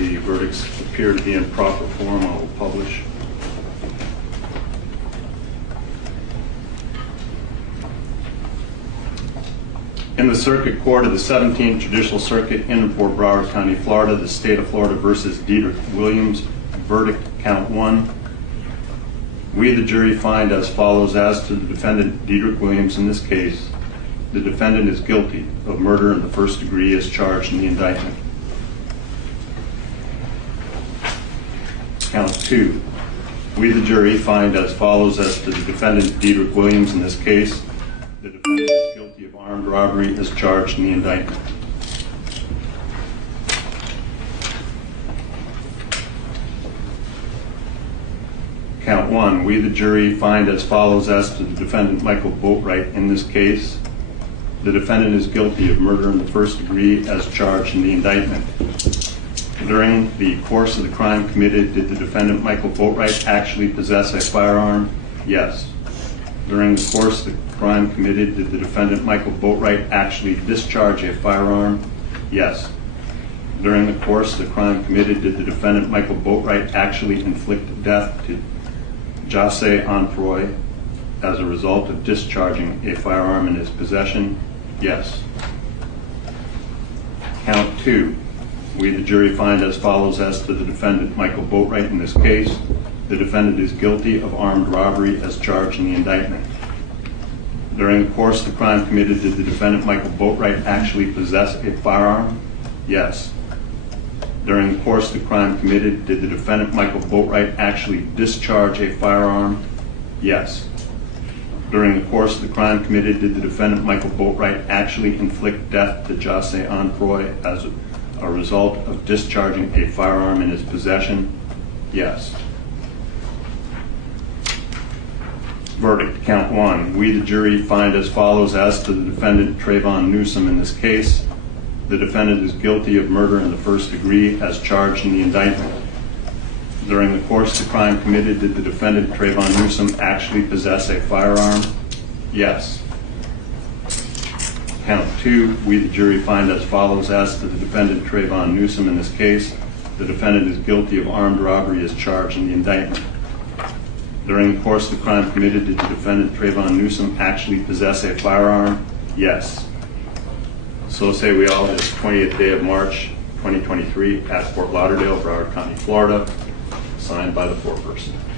the verdicts appear to be in proper form, I will publish. In the Circuit Court of the 17th Judicial Circuit in Fort Broward County, Florida, the State of Florida versus Dedrick Williams, verdict count 1. We, the jury, find as follows: as to the defendant Dedrick Williams in this case, the defendant is guilty of murder in the first degree as charged in the indictment. Count 2. We, the jury, find as follows: as to the defendant Dedrick Williams in this case, the defendant is guilty of armed robbery as charged in the indictment. Count 1. We, the jury, find as follows: as to the defendant Michael Boatwright in this case, the defendant is guilty of murder in the first degree as charged in the indictment. During the course of the crime committed, did the defendant Michael Boatwright actually possess a firearm? Yes. During the course of the crime committed, did the defendant Michael Boatwright actually discharge a firearm? Yes. During the course of the crime committed, did the defendant Michael Boatwright actually inflict death to Jahseh Onfroy as a result of discharging a firearm in his possession? Yes. Count 2. We, the jury, find as follows: as to the defendant Michael Boatwright in this case, the defendant is guilty of armed robbery as charged in the indictment. During the course of the crime committed, did the defendant Michael Boatwright actually possess a firearm? Yes. During the course of the crime committed, did the defendant Michael Boatwright actually discharge a firearm? Yes. During the course of the crime committed, did the defendant Michael Boatwright actually inflict death to Jahseh Onfroy as a result of discharging a firearm in his possession? Yes. Verdict, count 1. We, the jury, find as follows: as to the defendant Trayvon Newsome in this case, the defendant is guilty of murder in the first degree as charged in the indictment. During the course of the crime committed, did the defendant Trayvon Newsome actually possess a firearm? Yes. Count 2. We, the jury, find as follows: as to the defendant Trayvon Newsome in this case, the defendant is guilty of armed robbery as charged in the indictment. During the course of the crime committed, did the defendant Trayvon Newsome actually possess a firearm? Yes. So say we all, this 20th day of March 2023 at Fort Lauderdale, Broward County, Florida, signed by the foreperson.